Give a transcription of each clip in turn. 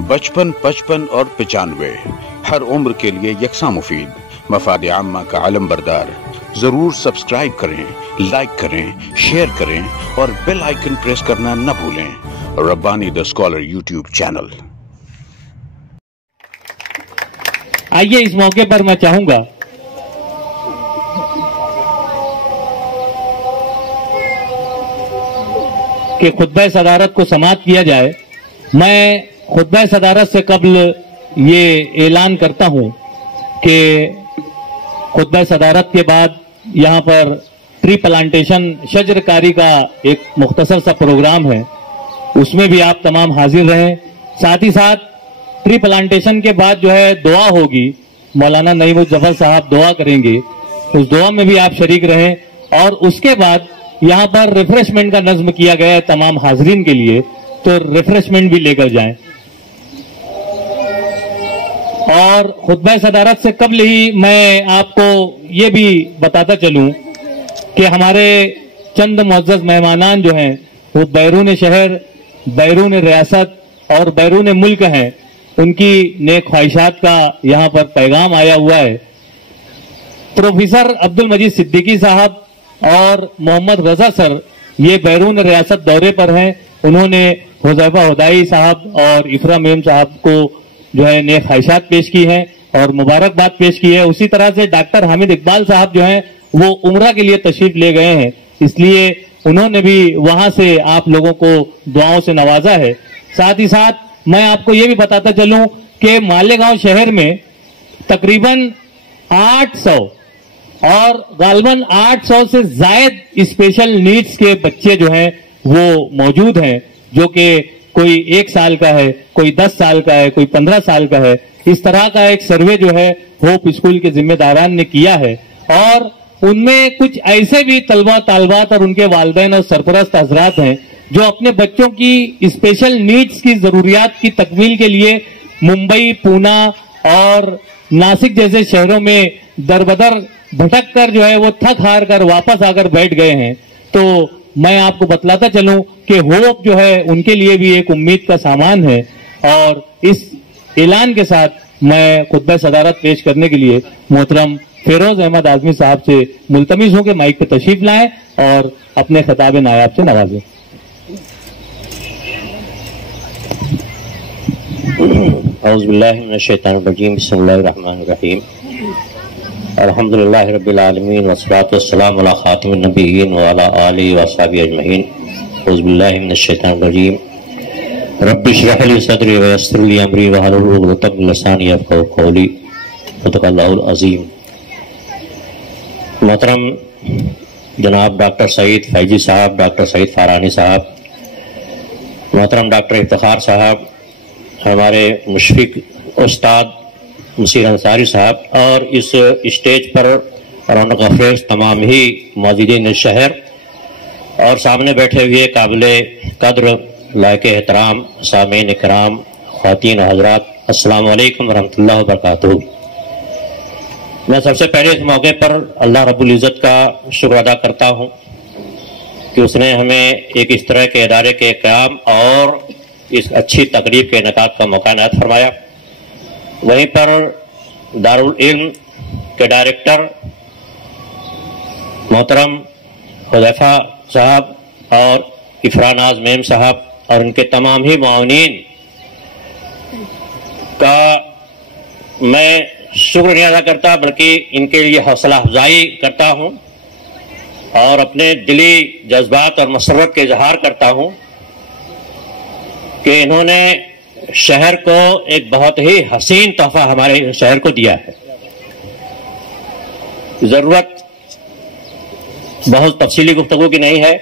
55, 55 और 95 हर उम्र के लिए यकसा मुफीद, मफाद आम्मा का आलम बरदार। जरूर सब्सक्राइब करें, लाइक करें, शेयर करें और बेल आइकन प्रेस करना न भूलें। Rabbani the scholar YouTube channel. आइए इस मौके पर मैं चाहूंगा कि खुतबा सदारत को समाअत किया जाए। मैं खुतबा सदारत से कबल ये ऐलान करता हूं कि खुतबा सदारत के बाद यहां पर ट्री प्लांटेशन शजरकारी का एक मुख्तसर सा प्रोग्राम है, उसमें भी आप तमाम हाजिर रहें। साथ ही साथ ट्री प्लांटेशन के बाद जो है दुआ होगी, मौलाना नईमुल जफर साहब दुआ करेंगे, उस दुआ में भी आप शरीक रहें। और उसके बाद यहां पर रिफ्रेशमेंट का नज्म किया गया है तमाम हाजरीन के लिए, तो रिफ्रेशमेंट भी लेकर जाएं। और खुतबा सदारत से कबल ही मैं आपको ये भी बताता चलूं कि हमारे चंद मुअज़्ज़ज़ मेहमानान जो हैं वो बैरून शहर, बैरून रियासत और बैरून मुल्क हैं, उनकी नेक ख्वाहिशात का यहाँ पर पैगाम आया हुआ है। प्रोफेसर अब्दुल मजीद सिद्दीकी साहब और मोहम्मद रजा सर ये बैरून रियासत दौरे पर हैं। उन्होंने हुज़ैफा हुदाई साहब और इफ्रा मेम साहब को जो है नेक ख्वाहिशात पेश की हैं और मुबारकबाद पेश की है। उसी तरह से डॉक्टर हामिद इकबाल साहब जो हैं वो उम्रा के लिए तशरीफ ले गए हैं, इसलिए उन्होंने भी वहां से आप लोगों को दुआओं से नवाजा है। साथ ही साथ मैं आपको ये भी बताता चलूं कि मालेगांव शहर में तकरीबन 800 और गालबन 800 से जायद स्पेशल नीड्स के बच्चे जो हैं वो मौजूद हैं, जो कि कोई 1 साल का है, कोई 10 साल का है, कोई 15 साल का है। इस तरह का एक सर्वे जो है होप स्कूल के जिम्मेदारान ने किया है और उनमें कुछ ऐसे भी तलबा तालबात और उनके वालिदैन और सरपरस्त हजरात हैं जो अपने बच्चों की स्पेशल नीड्स की जरूरियात की तकमील के लिए मुंबई, पूना और नासिक जैसे शहरों में दरबदर भटक कर जो है वो थक हार कर वापस आकर बैठ गए हैं। तो मैं आपको बतलाता चलूं कि होप जो है उनके लिए भी एक उम्मीद का सामान है। और इस ऐलान के साथ मैं खुतबा सदारत पेश करने के लिए मोहतरम फेरोज अहमद आजमी साहब से मुल्तमिस हूं कि माइक पे तशरीफ लाएं और अपने खिताब नायाब से नवाजें। औज़ुबिल्लाहि मिनश्शैतानिर्रजीम, बिस्मिल्लाहिर्रहमानिर्रहीम, अल्हम्दुलिल्लाहि रब्बिल आलमीन वस्सलातु वस्सलामु अला खातिमिन नबिय्यीन व अला आलिहि व अस्हाबिहि अजमईन। औज़ुबिल्लाहि मिनश्शैतानिर्रजीम, रब्बि इश्रह ली सदरी व यस्सिर ली अमरी वहलुल उक़दतम मिन लिसानी यफ़क़हू क़ौली। सदक़ल्लाहुल अज़ीम। मोहतरम जनाब डॉक्टर सईद फैजी साहब, डॉक्टर सईद फारानी साहब, मोहतरम डॉक्टर इफ्तिखार साहब, हमारे मुशफिक उस्ताद मुसीर अंसारी साहब और इस स्टेज पर रौनक अफरेज तमाम ही मौजूदीन शहर और सामने बैठे हुए काबिले कद्र लायक एहतराम सामीन इकराम, ख़वातीन हज़रात, अस्सलामु अलैकुम वरहमतुल्लाहि वबरकातुहू। मैं सबसे पहले इस मौके पर अल्लाह रब्बुल इज़्ज़त का शुक्र अदा करता हूँ कि उसने हमें एक इस तरह के इदारे के क़याम और इस अच्छी तकरीब के इनेकाद का मौका इनायत फरमाया। वहीं पर दारुल इल्म के डायरेक्टर मोहतरम हुज़ैफा साहब और इफ़रानाज मेम साहब और उनके तमाम ही मुआविनीन का मैं शुक्र नहीं अदा करता बल्कि इनके लिए हौसला अफजाई करता हूँ और अपने दिली जज्बात और मसरत के इजहार करता हूँ कि इन्होंने शहर को एक बहुत ही हसीन तोहफा हमारे शहर को दिया है। जरूरत बहुत तफसीली गुफ्तगू की नहीं है,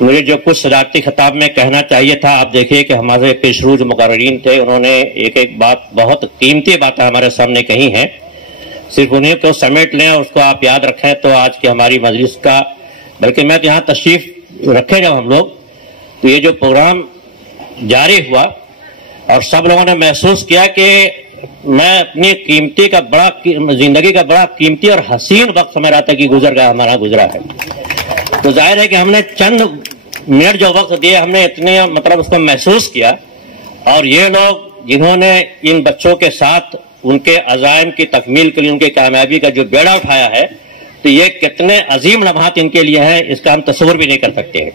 मुझे जो कुछ सदाकती खिताब में कहना चाहिए था, आप देखिए कि हमारे पेशरू जो मुकर्ररीन थे उन्होंने एक एक बात, बहुत कीमती बातें हमारे सामने कही हैं। सिर्फ उन्हें को समेट लें और उसको आप याद रखें तो आज की हमारी मजलिस का, बल्कि मैं यहाँ तशरीफ रखे जब हम लोग, तो ये जो प्रोग्राम जारी हुआ और सब लोगों ने महसूस किया कि मैं अपनी कीमती का बड़ा, जिंदगी का बड़ा कीमती और हसीन वक्त मेरा था कि हमारा गुजरा है। तो जाहिर है कि हमने चंद मिनट जो वक्त दिए हमने इतने मतलब उसको महसूस किया اور یہ لوگ جنہوں نے ان بچوں کے ساتھ ان کے عزائم کی تکمیل کے لیے ان کی کامیابی کا جو بیڑا اٹھایا ہے، تو یہ کتنے عظیم لمحات ان کے لیے ہیں، اس کا ہم تصور بھی نہیں کر سکتے ہیں۔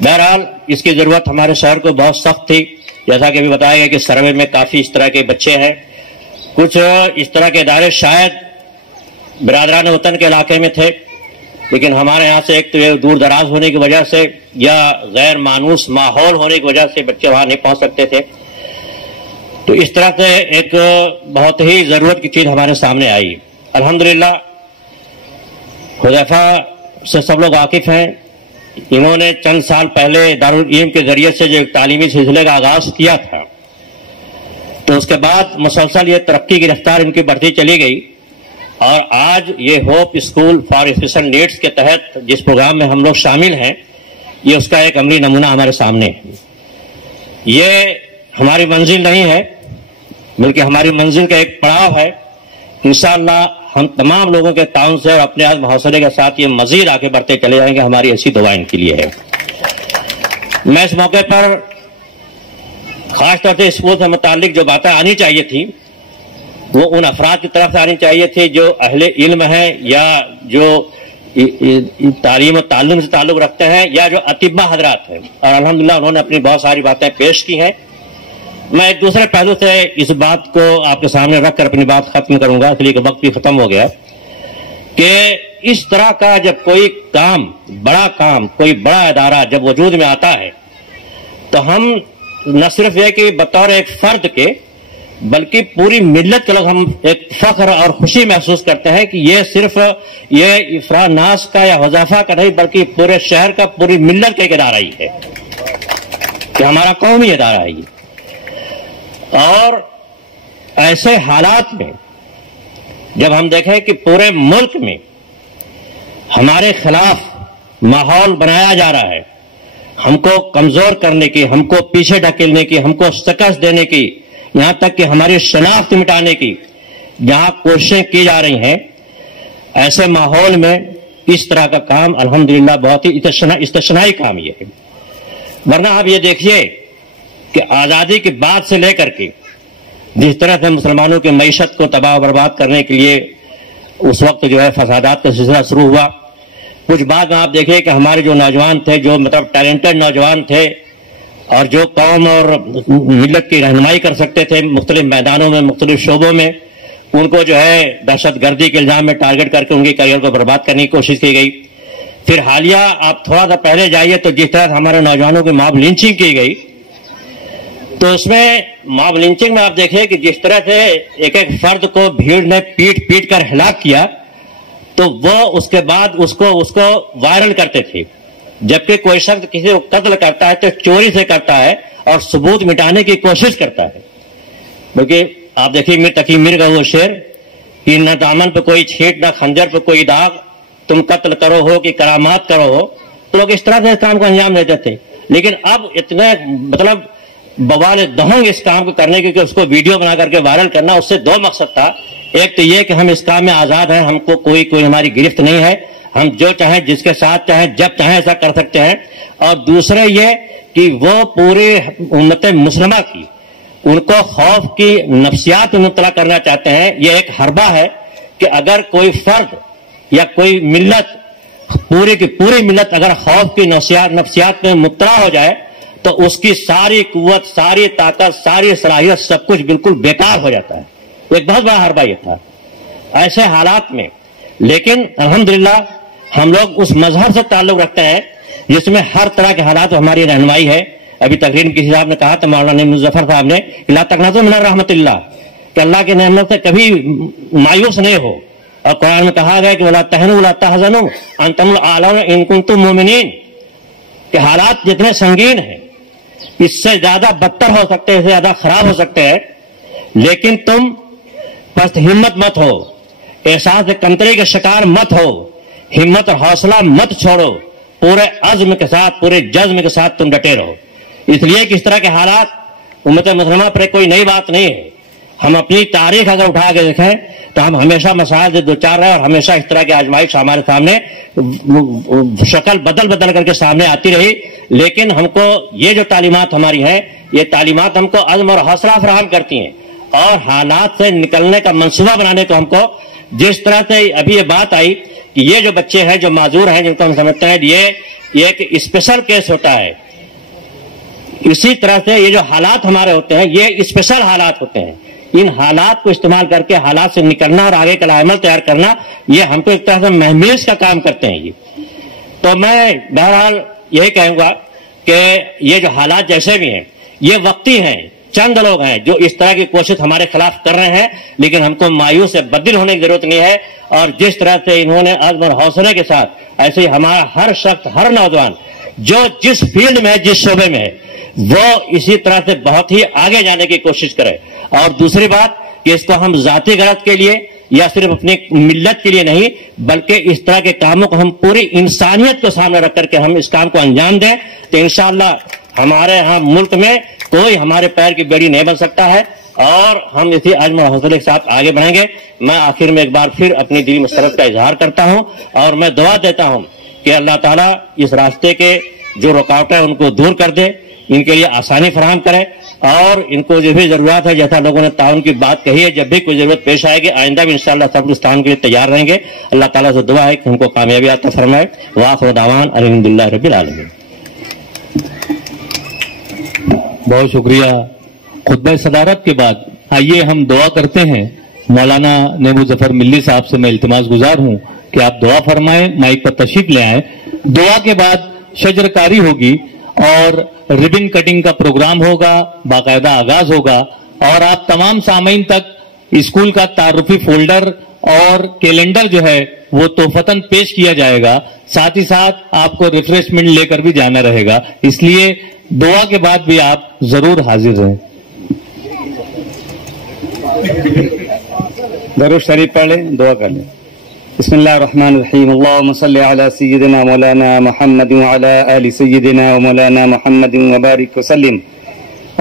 بہرحال اس کی ضرورت ہمارے شہر کو بہت سخت تھی، جیسا کہ ابھی بتایا گیا کہ سروے میں کافی اس طرح کے بچے ہیں۔ کچھ اس طرح کے ادارے شاید برادران وطن کے علاقے میں تھے، لیکن ہمارے یہاں سے ایک تو یہ دور دراز ہونے کی وجہ سے یا غیر مانوس ماحول ہونے کی وجہ سے بچے وہاں نہیں پہنچ سکتے تھے۔ تو اس طرح سے ایک بہت ہی ضرورت کی چیز ہمارے سامنے آئی۔ الحمدللہ حذیفہ سے سب لوگ واقف ہیں، انہوں نے چند سال پہلے دارالعلوم کے ذریعے سے جو ایک تعلیمی سلسلے کا آغاز کیا تھا، تو اس کے بعد مسلسل یہ ترقی کی رفتار ان کی بڑھتی چلی گئی، اور آج یہ hope school for special needs کے تحت جس پروگرام میں ہم لوگ شامل ہیں، یہ اس کا ایک عملی نمونہ ہمارے سامنے ہے۔ یہ ہماری منزل نہیں ہے، بلکہ ہماری منزل کا ایک پڑاؤ ہے۔ انشاءاللہ ہم تمام لوگوں کے تعاون سے اور اپنے عزم حوصلے کے ساتھ یہ مزید آگے بڑھتے چلے جائیں گے، ہماری ایسی دعا ان کے لیے ہے۔ میں اس موقع پر خاص طور سے اسکول سے متعلق جو باتیں آنی چاہیے تھی وہ ان افراد کی طرف سے آنی چاہیے تھی جو اہل علم ہیں یا جو تعلیم و تعلم سے تعلق رکھتے ہیں یا جو اطباء حضرات ہیں، اور الحمدللہ انہوں نے اپنی بہت ساری باتیں پیش کی ہیں۔ میں ایک دوسرے پہلو سے اس بات کو آپ کے سامنے رکھ کر اپنی بات ختم کروں گا، اس لیے کہ وقت بھی ختم ہو گیا، کہ اس طرح کا جب کوئی کام، کوئی بڑا ادارہ جب وجود میں آتا ہے تو ہم نہ صرف یہ کہ بطور ایک فرد کے بلکہ پوری ملت کے لوگ ہم ایک فخر اور خوشی محسوس کرتے ہیں کہ یہ صرف یہ افراد ناس کا یا حذیفہ کا نہیں بلکہ پورے شہر کا، پوری ملت کا ایک ادارہ ہی ہے، کہ ہمارا قومی ادارہ ہے یہ۔ اور ایسے حالات میں جب ہم دیکھیں کہ پورے ملک میں ہمارے خلاف ماحول بنایا جا رہا ہے، ہم کو کمزور کرنے کی، ہم کو پیچھے ڈھکیلنے کی، ہم کو شکست دینے کی، یہاں تک کہ ہماری شناخت مٹانے کی جہاں کوششیں کی جا رہی ہیں، ایسے ماحول میں اس طرح کا کام الحمدللہ بہت ہی استثنائی کام یہ ہے۔ ورنہ آپ یہ دیکھیے کہ آزادی کے بعد سے لے کر کے جس طرح سے مسلمانوں کی معیشت کو تباہ و برباد کرنے کے لیے اس وقت جو ہے فسادات کا سلسلہ شروع ہوا، کچھ بعد میں آپ دیکھیں کہ ہمارے جو نوجوان تھے، جو ٹیلنٹڈ نوجوان تھے اور جو قوم اور ملت کی رہنمائی کر سکتے تھے مختلف میدانوں میں، مختلف شعبوں میں، ان کو جو ہے دہشت گردی کے الزام میں ٹارگٹ کر کے ان کے کیریئر کو برباد کرنے کی کوشش کی گئی۔ پھر حالیہ آپ تھوڑا سا پہلے جائیے تو جس طرح ہمارے نوجوانوں کی ماب لنچنگ کی گئی، تو اس میں ماب لنچنگ میں آپ دیکھیں کہ جس طرح سے ایک ایک فرد کو بھیڑ نے پیٹ کر ہلاک کیا، تو وہ اس کے بعد اس کو وائرل کرتے تھے، جبکہ کوئی شخص کسی کو قتل کرتا ہے تو چوری سے کرتا ہے اور ثبوت مٹانے کی کوشش کرتا ہے۔ کیونکہ آپ دیکھیے میر تقی میر کا وہ شعر کہ نہ دامن پہ کوئی چھینٹ نہ خنجر پہ کوئی داغ، تم قتل کرو ہو کہ کرامات کرو ہو، تو لوگ اس طرح سے اس کام کو انجام دیتے تھے۔ لیکن اب اتنے بوال دہنگ اس کام کو کرنے کے کہ اس کو ویڈیو بنا کر کے وائرل کرنا، اس سے دو مقصد تھا۔ ایک تو یہ کہ ہم اس کام میں آزاد ہیں، ہم کو کوئی ہماری گرفت نہیں ہے، ہم جو چاہیں جس کے ساتھ چاہیں جب چاہیں ایسا کر سکتے ہیں، اور دوسرے یہ کہ وہ پوری امت مسلمہ کی ان کو خوف کی نفسیات میں مبتلا کرنا چاہتے ہیں۔ یہ ایک حربہ ہے کہ اگر کوئی فرد یا کوئی ملت، پوری کی پوری ملت اگر خوف کی نفسیات میں مبتلا ہو جائے تو اس کی ساری قوت، ساری طاقت، ساری صلاحیت، سب کچھ بالکل بیکار ہو جاتا ہے۔ ایک بہت بڑا حربہ یہ تھا ایسے حالات میں۔ لیکن الحمدللہ ہم لوگ اس مذہب سے تعلق رکھتے ہیں جس میں ہر طرح کے حالات ہماری رہنمائی ہے۔ ابھی تقریر میں کسی صاحب نے کہا تھا، مولانا مظفر صاحب نے، لا تقنطوا من رحمت اللہ، کہ اللہ کی نعمت سے کبھی مایوس نہیں ہو، اور قرآن میں کہا گیا کہ ولا تہنوا ولا تحزنوا وانتم الاعلون ان کنتم مؤمنین، کہ حالات جتنے سنگین ہیں اس سے زیادہ بدتر ہو سکتے ہیں، اس سے زیادہ خراب ہو سکتے ہیں، لیکن تم پست ہمت مت ہو، احساس کمتری کے شکار مت ہو، ہمت اور حوصلہ مت چھوڑو، پورے عزم کے ساتھ، پورے جذم کے ساتھ تم ڈٹے رہو۔ اس لیے کہ اس طرح کے حالات امت مسلمہ پر کوئی نئی بات نہیں ہے، ہم اپنی تاریخ اگر اٹھا کے دیکھیں تو ہم ہمیشہ مسائل سے دوچار رہے اور ہمیشہ اس طرح کی آزمائش ہمارے سامنے شکل بدل بدل کر کے سامنے آتی رہی. لیکن ہم کو یہ جو تعلیمات ہماری ہیں، یہ تعلیمات ہم کو عزم اور حوصلہ فراہم کرتی ہیں اور حالات سے نکلنے کا منصوبہ بنانے کو ہم کو، جس طرح سے ابھی یہ بات آئی کہ یہ جو بچے ہیں جو معذور ہیں، جن کو ہم سمجھتے ہیں یہ ایک اسپیشل کیس ہوتا ہے، اسی طرح سے یہ جو حالات ہمارے ہوتے ہیں یہ اسپیشل حالات ہوتے ہیں. ان حالات کو استعمال کر کے حالات سے نکلنا اور آگے کا عمل تیار کرنا، یہ ہم کو ایک طرح سے محمیز کا کام کرتے ہیں. یہ تو میں بہرحال یہی کہوں گا کہ یہ جو حالات جیسے بھی ہیں یہ وقتی ہیں. چند لوگ ہیں جو اس طرح کی کوشش ہمارے خلاف کر رہے ہیں، لیکن ہم کو مایوس سے بدل ہونے کی ضرورت نہیں ہے. اور جس طرح سے انہوں نے عزم اور حوصلے کے ساتھ، ایسے ہی ہمارا ہر شخص، ہر نوجوان جو جس فیلڈ میں ہے، جس شعبے میں ہے، وہ اسی طرح سے بہت ہی آگے جانے کی کوشش کرے. اور دوسری بات کہ اس کو ہم ذاتی غرض کے لیے یا صرف اپنی ملت کے لیے نہیں، بلکہ اس طرح کے کاموں کو ہم پوری انسانیت کو سامنے رکھ کر کے ہم اس کام کو انجام دیں تو انشاءاللہ ہمارے ہاں ملک میں کوئی ہمارے پیر کی بیڑی نہیں بن سکتا ہے اور ہم اسی عزم اور حوصلے کے ساتھ آگے بڑھیں گے. میں آخر میں ایک بار پھر اپنی دلی مسرت کا اظہار کرتا ہوں اور میں دعا دیتا ہوں کہ اللہ تعالیٰ اس راستے کے جو رکاوٹیں ان کو دور کر دے، ان کے لیے آسانی فراہم کرے اور ان کو جو بھی ضرورت ہے، جیسا لوگوں نے تعاون کی بات کہی ہے، جب بھی کوئی ضرورت پیش آئے گی آئندہ بھی انشاءاللہ سب اس تعاون کے لیے تیار رہیں گے. اللہ تعالیٰ سے دعا ہے کہ ہم کو کامیابی عطا فرمائے. وآخر دعوان الحمدللہ رب العالمین. بہت شکریہ. خطبہ صدارت کے بعد آئیے ہم دعا کرتے ہیں. مولانا نیبو ظفر ملی صاحب سے میں التماس گزار ہوں کہ آپ دعا فرمائیں، مائک پر تشریف لے آئیں. دعا کے بعد شجر کاری ہوگی اور ریبن کٹنگ کا پروگرام ہوگا، باقاعدہ آغاز ہوگا اور آپ تمام سامعین تک اسکول کا تعارفی فولڈر اور کیلنڈر جو ہے وہ تحفتاً پیش کیا جائے گا. ساتھ ہی ساتھ آپ کو ریفریشمنٹ لے کر بھی جانا رہے گا، اس لیے دعا کے بعد بھی آپ ضرور حاضر رہیں. درود شریف پڑھ لیں، دعا کر لیں. بسم اللہ الرحمن الرحیم. اللهم صل على سيدنا مولانا محمد وعلى آل سيدنا ومولانا محمد وبارك وسلم.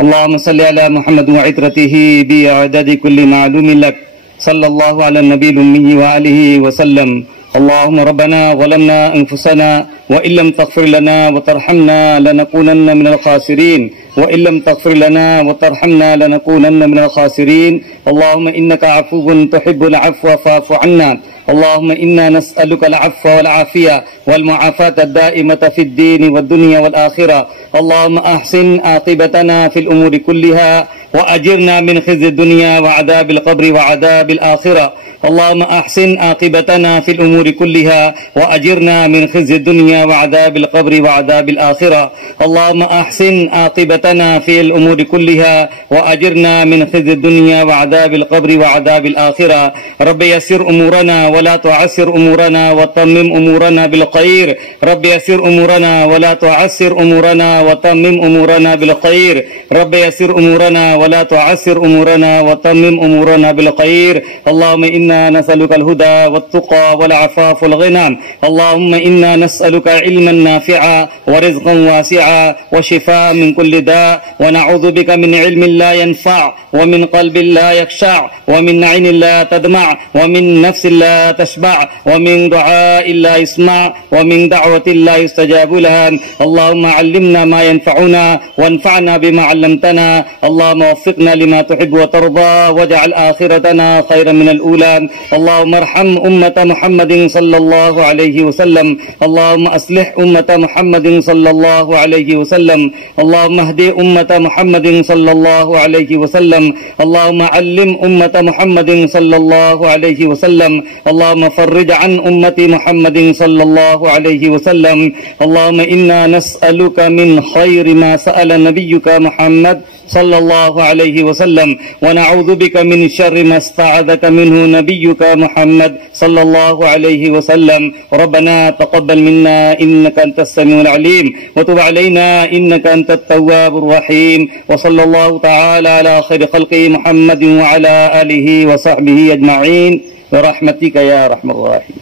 اللهم صل على محمد وعترته بعدد كل معلوم لك صلى الله على النبي الأمي وآله وسلم. اللهم ربنا ظلمنا أنفسنا وإن لم تغفر لنا وترحمنا لنكونن من الخاسرين وإن لم تغفر لنا وترحمنا لنكونن من الخاسرين. اللهم إنك عفو تحب العفو فاعف عنا. اللهم إنا نسألك العفو والعافية والمعافاة الدائمة في الدين والدنيا والآخرة. اللهم أحسن عاقبتنا في الأمور كلها وأجرنا من خزي الدنيا وعذاب القبر وعذاب الآخرة. اللهم أحسن عاقبتنا في الأمور كلها وأجرنا من خزي الدنيا وعذاب القبر وعذاب الآخرة. اللهم أحسن عاقبتنا في الأمور كلها وأجرنا من خزي الدنيا وعذاب القبر وعذاب الآخرة. رب يسر أمورنا ولا تعسر أمورنا وتمم أمورنا بالخير. رب يسر أمورنا ولا تعسر أمورنا وتمم أمورنا بالخير. رب يسر أمورنا ولا تعسر أمورنا وتمم أمورنا بالخير. اللهم إنا نسألك الهدى والتقى والعفاف والغنى. اللهم إنا نسألك علما نافعا ورزقا واسعا وشفاء من كل داء ونعوذ بك من علم لا ينفع ومن قلب لا يخشع ومن عين لا تدمع ومن نفس لا تشبع ومن دعاء لا يسمع ومن دعوة لا يستجاب لها. اللهم علمنا ما ينفعنا وانفعنا بما علمتنا. اللهم وفقنا لما تحب وترضى واجعل آخرتنا خيرا من الأولى. اللهم ارحم أمة محمد صلى الله عليه وسلم. اللهم أصلح أمة محمد صلى الله عليه وسلم. اللهم اهدي أمة محمد صلى الله عليه وسلم. اللهم علم أمة محمد صلى الله عليه وسلم. اللهم فرج عن أمة محمد صلى الله عليه وسلم. اللهم إنا نسألك من خير ما سأل نبيك محمد صلى الله عليه وسلم ونعوذ بك من شر ما استعاذك منه نبيك محمد صلى الله عليه وسلم. ربنا تقبل منا إنك أنت السميع العليم وتب علينا إنك أنت التواب الرحيم. وصلى الله تعالى على خير خلقه محمد وعلى آله وصحبه أجمعين برحمتك يا أرحم الراحمين.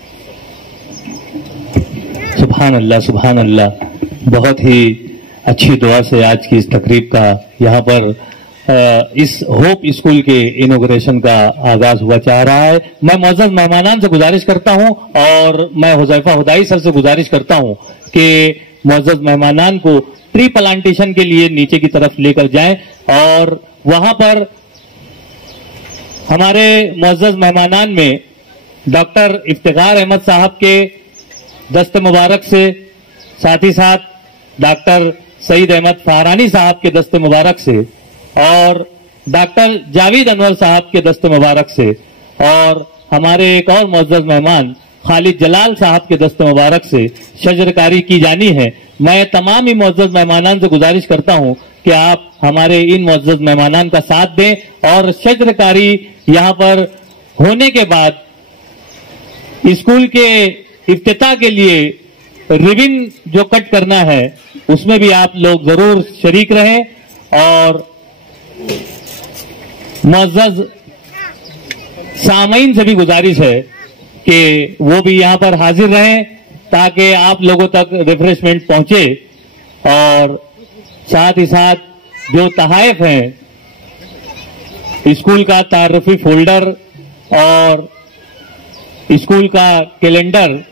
سبحان اللہ، سبحان اللہ. بہت ہی اچھی دعا سے آج کی اس تقریب کا یہاں پر इस होप स्कूल के इनॉग्रेशन का आगाज हुआ चाह रहा है। मैं मुअज़्ज़ज़ मेहमानान से गुजारिश करता हूं और मैं हुज़ैफा हुदाई सर से गुजारिश करता हूं कि मुअज़्ज़ज़ मेहमानान को ट्री प्लांटेशन के लिए नीचे की तरफ लेकर जाएं और वहां पर हमारे मुअज़्ज़ज़ मेहमानान में डॉक्टर इफ्तिखार अहमद साहब के दस्त मुबारक से, साथ ही साथ डॉक्टर सईद अहमद फहरानी साहब के दस्त मुबारक से और डॉक्टर जावेद अनवर साहब के दस्त मुबारक से और हमारे एक और मुअज़्ज़ज़ मेहमान खालिद जलाल साहब के दस्त मुबारक से शजरकारी की जानी है। मैं तमाम ही मुअज़्ज़ज़ मेहमानान से गुजारिश करता हूं कि आप हमारे इन मुअज़्ज़ज़ मेहमानान का साथ दें और शजरकारी यहां पर होने के बाद स्कूल के इफ्तिताह के लिए रिबन जो कट करना है उसमें भी आप लोग जरूर शरीक रहें और मुअज़्ज़ज़ सामीन से भी गुजारिश है कि वो भी यहां पर हाजिर रहें ताकि आप लोगों तक रिफ्रेशमेंट पहुंचे और साथ ही साथ जो तहाइफ हैं, स्कूल का तारुफी फोल्डर और स्कूल का कैलेंडर,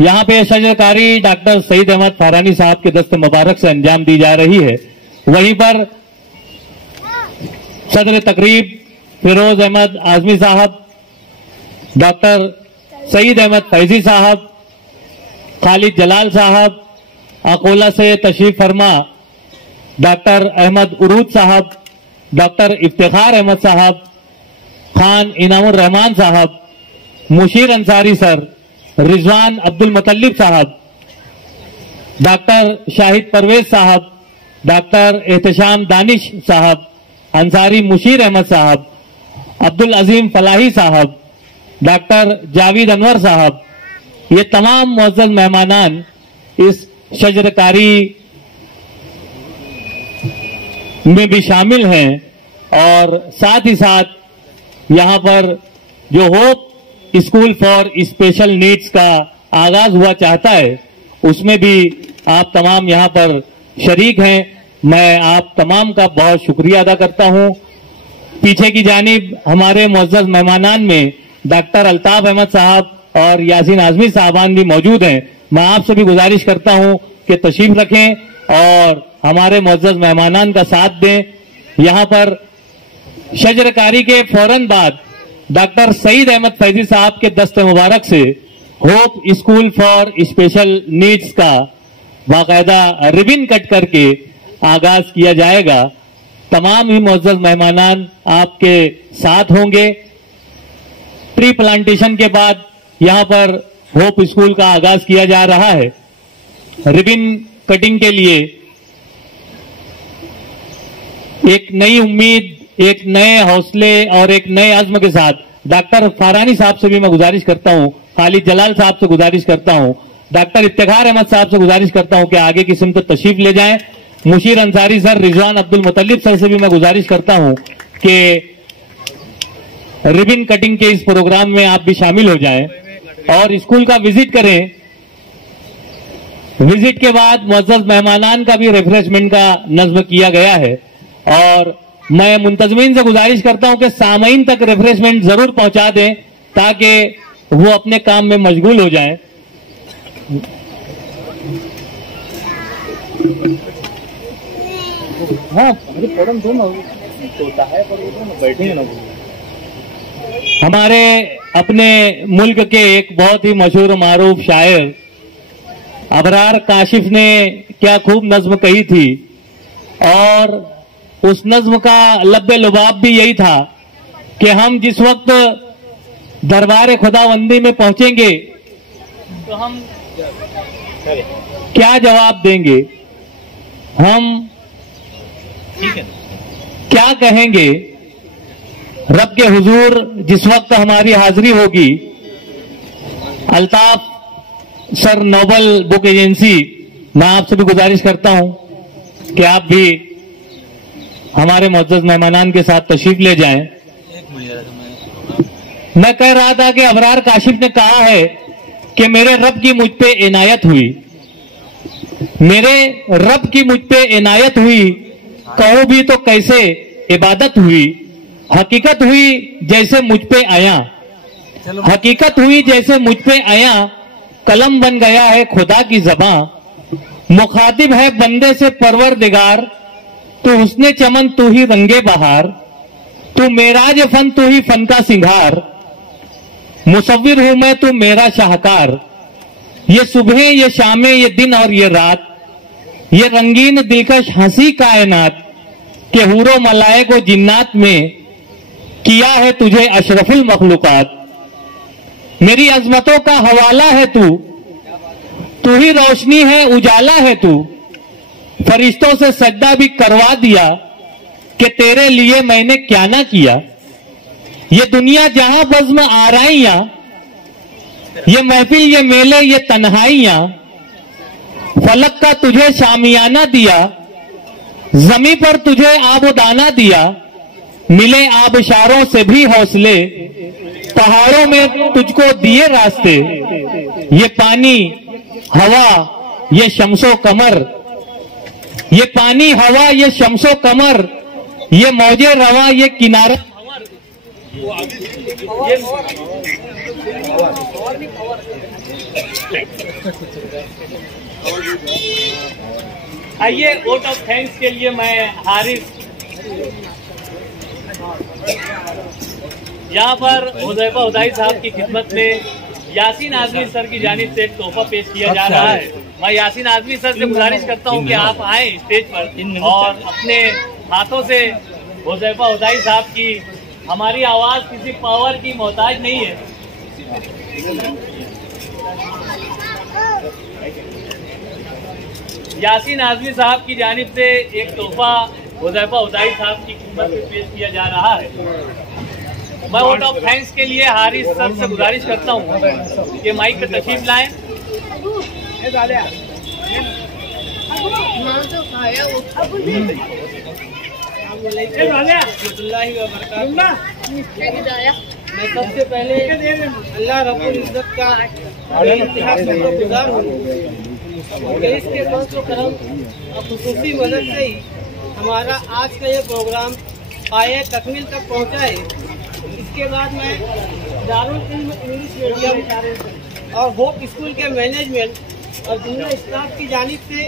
यहां पे शजरकारी डॉक्टर सईद अहमद फहरानी साहब के दस्त मुबारक से अंजाम दी जा रही है। वहीं पर सदर तकरीब फिरोज अहमद आजमी साहब, डॉक्टर सईद अहमद फैजी साहब, खालिद जलाल साहब, अकोला से तशरीफ फरमा डॉक्टर अहमद उरूज साहब, डॉक्टर इफ्तिखार अहमद साहब, खान इनामुर रहमान साहब, मुशीर अंसारी सर, रिजवान अब्दुल मुतल्लिब साहब, डॉक्टर शाहिद परवेज साहब, डॉक्टर एहतशाम दानिश साहब, अंसारी मुशीर अहमद साहब, अब्दुल अजीम फलाही साहब, डॉक्टर जावेद अनवर साहब, ये तमाम मुअज़्ज़ज़ मेहमानान इस शजरकारी में भी शामिल हैं और साथ ही साथ यहां पर जो hope school for special needs का आगाज हुआ चाहता है उसमें भी आप तमाम यहां पर शरीक हैं। मैं आप तमाम का बहुत शुक्रिया अदा करता हूं। पीछे की जानिब हमारे मुअज़्ज़ज़ मेहमानान में डॉक्टर अल्ताफ अहमद साहब और यासीन आजमी साहबान भी मौजूद हैं। मैं आपसे भी गुजारिश करता हूं कि तशरीफ रखें और हमारे मुअज़्ज़ज़ मेहमानान का साथ दें। यहां पर शजरकारी के फौरन बाद डॉक्टर सईद अहमद फैजी साहब के दस्त मुबारक से hope school for special needs का बाकायदा रिबन कट करके आगाज किया जाएगा। तमाम ही मुअज़्ज़ज़ मेहमानान आपके साथ होंगे। ट्री प्लांटेशन के बाद यहां पर होप स्कूल का आगाज किया जा रहा है। रिबन कटिंग के लिए एक नई उम्मीद, एक नए हौसले और एक नए अज़्म के साथ डॉक्टर फहरानी साहब से भी मैं गुजारिश करता हूं, खालिद जलाल साहब से गुजारिश करता हूं, डॉक्टर इफ्तिखार अहमद साहब से गुजारिश करता हूं कि आगे की सिमत तशरीफ ले जाएं। मुशीर अंसारी सर, रिजवान अब्दुल मुतल्लिब सर से भी मैं गुजारिश करता हूं कि रिबन कटिंग के इस प्रोग्राम में आप भी शामिल हो जाएं और स्कूल का विजिट करें। विजिट के बाद मुअज़्ज़ज़ मेहमानान का भी रिफ्रेशमेंट का नज़्म किया गया है और मैं मुंतज़मीन से गुजारिश करता हूं कि सामीन तक रिफ्रेशमेंट जरूर पहुंचा दें ताकि वो अपने काम में मशगूल हो जाएं। हाँ, हमारे अपने मुल्क के एक बहुत ही मशहूर मारूफ शायर अबरार काशिफ ने क्या खूब नज्म कही थी और उस नज्म का लब्बे लुबाब भी यही था कि हम जिस वक्त दरबार खुदावंदी में पहुंचेंगे तो हम क्या जवाब देंगे, हम क्या कहेंगे। रब के हुजूर जिस वक्त हमारी हाजिरी होगी, Altaf sir Noble Book Agency, मैं आपसे भी गुजारिश करता हूं कि आप भी हमारे मुअज़्ज़ज़ मेहमानान के साथ तशरीफ ले जाएं। मैं कह रहा था कि अबरार काशिफ ने कहा है कि मेरे रब की मुझ पे इनायत हुई, मेरे रब की मुझ पे इनायत हुई, कहूं भी तो कैसे इबादत हुई, हकीकत हुई जैसे मुझ पे आया, हकीकत हुई जैसे मुझ पे आया, कलम बन गया है खुदा की ज़बां, मुखातिब है बंदे से परवरदिगार, तू हुस्ने चमन तू ही रंगे बहार, तू मेराज फन तू ही फन का सिंगार, मुसव्विर हूं मैं तू मेरा शाहकार, ये सुबह ये शामें ये दिन और ये रात, ये रंगीन दिलकश हंसी कायनात, के हूरो मलाइक व जिन्नात में किया है तुझे अशरफुल मखलूकात, मेरी अजमतों का हवाला है तू ही रोशनी है उजाला है तू, फरिश्तों से सजदा भी करवा दिया कि तेरे लिए मैंने क्या ना किया, ये दुनिया जहां बज़्म आराइयां, ये महफिल ये मेले ये तन्हाइयां, फलक का तुझे शामियाना दिया, जमी पर तुझे आबोदाना दिया, मिले आबशारों से भी हौसले, पहाड़ों में तुझको दिए रास्ते, ये पानी हवा ये शम्सो कमर, ये पानी हवा ये शम्सो कमर, ये मौजे रवा ये किनारा, आइए वोट ऑफ थैंक्स के लिए मैं हारिस, यहाँ पर हुज़ैफा हुदाई साहब की खिदमत में यासीन आज़मी सर की जानिब से एक तोहफा पेश किया जा रहा है। मैं यासीन आज़मी सर से गुजारिश करता हूँ कि आप आए स्टेज पर और अपने हाथों से हुज़ैफा हुदाई साहब की, हमारी आवाज किसी पावर की मोहताज नहीं है, यासीन आज़मी साहब की जानिब से एक तोहफा हुज़ैफा हुदाई साहब की खिदमत में पेश किया जा रहा है। मैं वोट ऑफ थैंक्स के लिए हारिस सर से गुजारिश करता हूँ कि माइक पे तशरीफ लाएं। मैं सबसे पहले अल्लाह रब्बुल इज्जत का शुक्रगुजार हूँ कि इसके फज़्ल करम और खुसूसी मदद से ही हमारा आज का ये प्रोग्राम आए तकमील तक पहुँचाए। इसके बाद मैं दारुल इल्म इंग्लिश मीडियम और होप स्कूल के मैनेजमेंट और जूनियर स्टाफ की जानिब से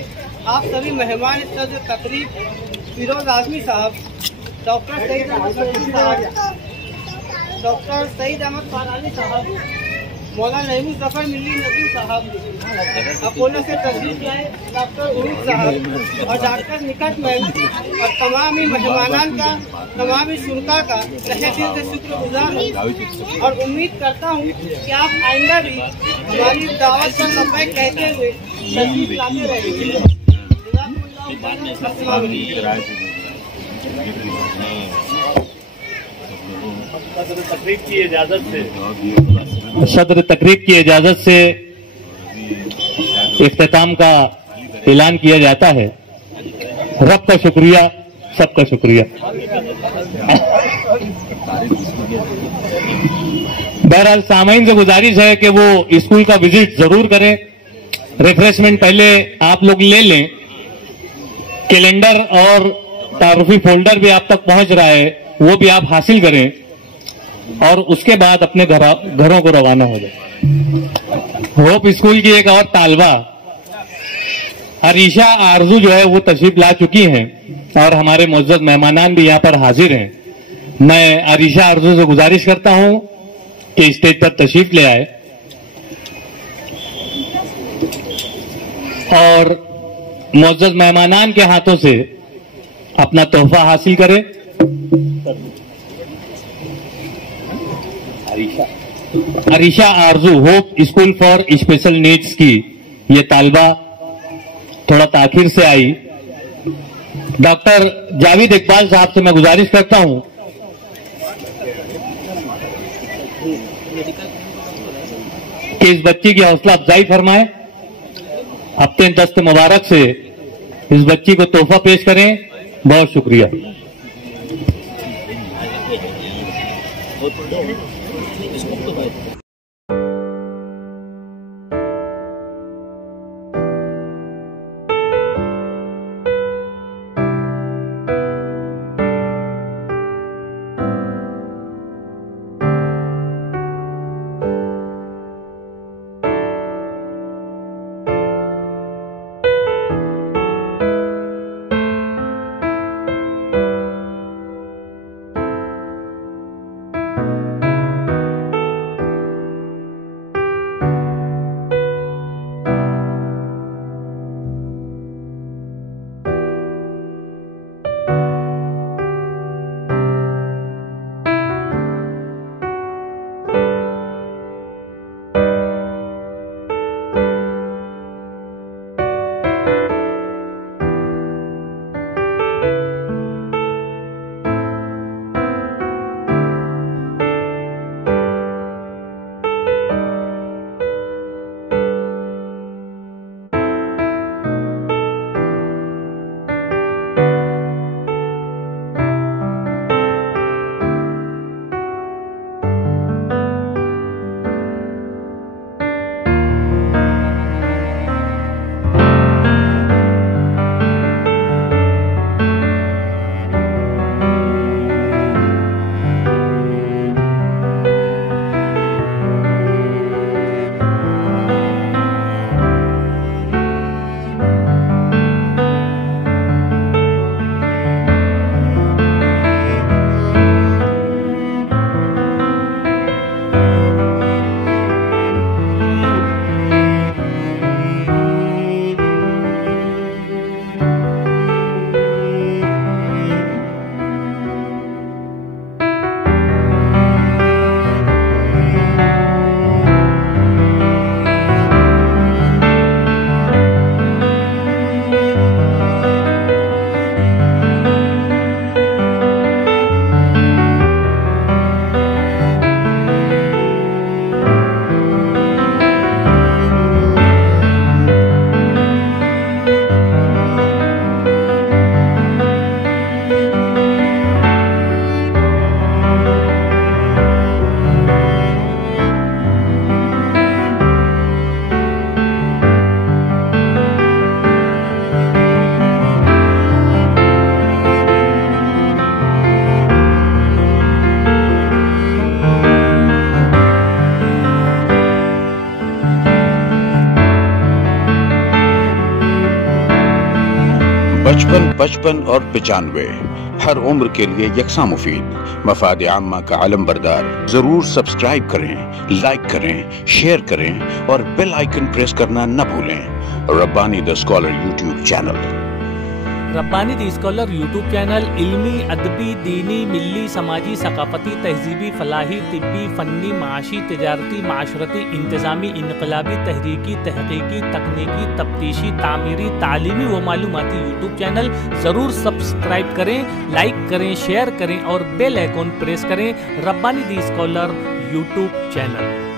आप सभी मेहमान सदर तकरीब फिरोज आज़मी साहब, डॉक्टर सईद अहमद फारानी साहब, मौलाना नईमुल ज़फ़र मिल्ली नदीम साहब, अकोला से तशरीफ लाए डॉक्टर उरूज साहब और डॉक्टर निकट मैम और तमामी मेहमानान का, तमामी शुरका का तहे दिल से शुक्रगुजार हूँ और उम्मीद करता हूँ कि आप आइंदा भी हमारी दावत पर लब्बैक कहते हुए तशरीफ लाते रहेंगे। सदर तकरीब की इजाजत से इख्तिताम का ऐलान किया जाता है। रब का शुक्रिया, सबका शुक्रिया। बहरहाल सामाइन से गुजारिश है कि वो स्कूल का विजिट जरूर करें। रिफ्रेशमेंट पहले आप लोग ले लें। कैलेंडर और तारुफी फोल्डर भी आप तक पहुंच रहा है, वो भी आप हासिल करें और उसके बाद अपने घरों को रवाना हो जाए। होप स्कूल की एक और तालबा अरीशा आरजू जो है वो तशरीफ ला चुकी हैं और हमारे मुअज़्ज़ज़ मेहमानान भी यहाँ पर हाजिर हैं। मैं अरीशा आरजू से गुजारिश करता हूं कि स्टेज पर तशरीफ ले आए और मुअज़्ज़ज़ मेहमानान के हाथों से अपना तोहफा हासिल करें। अरीशा आरजू hope school for special needs की ये तालबा थोड़ा ताखिर से आई। डॉक्टर जावेद इकबाल साहब से मैं गुजारिश करता हूं कि इस बच्ची की हौसला अफजाई फरमाएं, अपने दस्त मुबारक से इस बच्ची को तोहफा पेश करें। बहुत शुक्रिया। 55, 55 और 95 हर उम्र के लिए यकसा मुफीद, मफाद आम्मा का अलम बरदार। जरूर सब्सक्राइब करें, लाइक करें, शेयर करें और बेल आइकन प्रेस करना न भूलें। Rabbani the scholar YouTube channel. Rabbani the scholar YouTube channel इल्मी, अदबी, दीनी, मिली, समाजी, सकाफती, तहजीबी, फलाही, तिब्बी, फ़न्नी, माशी, तिजारती, माशरती, इंतज़ामी, इनकलाबी, तहरीकी, तहकीकी, तकनीकी, तफ्तीशी, तामीरी, तालीमी व मालूमाती यूट्यूब चैनल। ज़रूर सब्सक्राइब करें, लाइक करें, शेयर करें और बेल आइकन प्रेस करें। Rabbani the scholar YouTube channel.